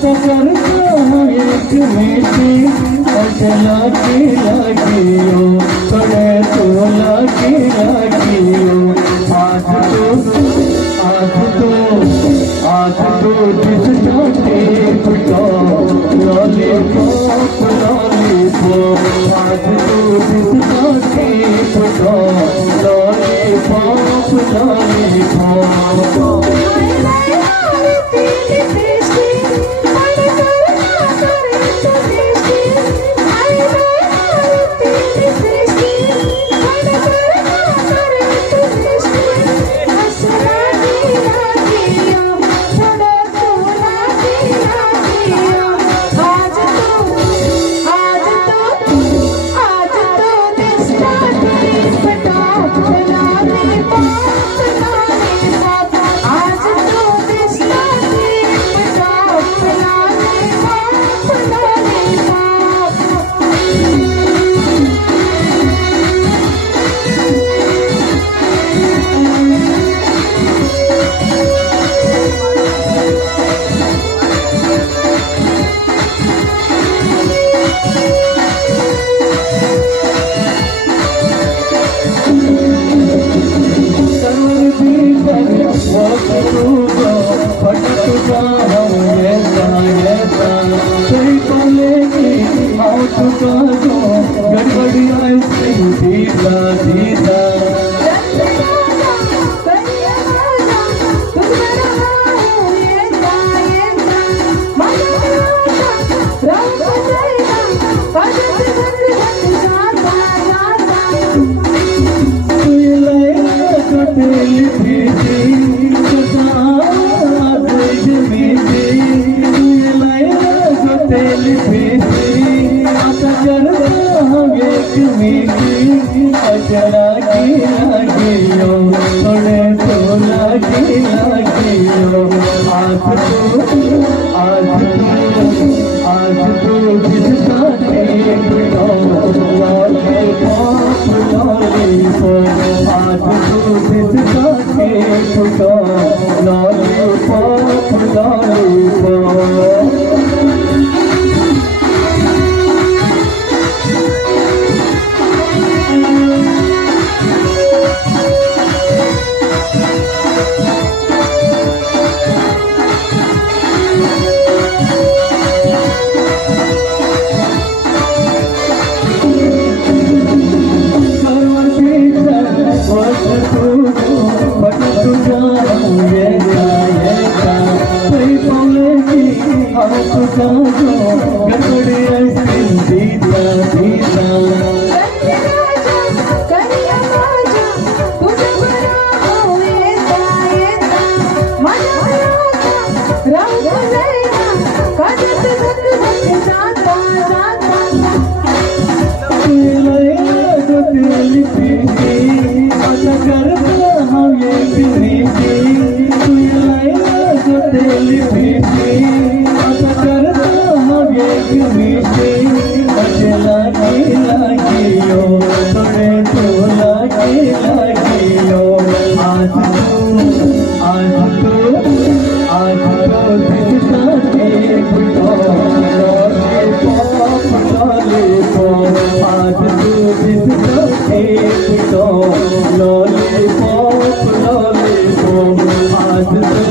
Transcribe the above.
आशा करता हूँ एक मीठी ऐसे लागी लागियो थोड़े तो लागी लागियो आज तो जिस जाते फुटो लॉलीपॉप लॉलीपॉप आज तो जिस जाते फुटो लॉलीपॉप लॉलीपॉप गड़बड़ी आइसक्रीम सीधा सीधा लागियो थोड़े तो लागियो आज तो जिसका फुटो लॉलीपॉप लॉलीपॉप आज तो जिसका फुटो लॉलीपॉप लॉलीपॉप गड़बड़ी आइसक्रीम सीधा सीधा करता हूँ ये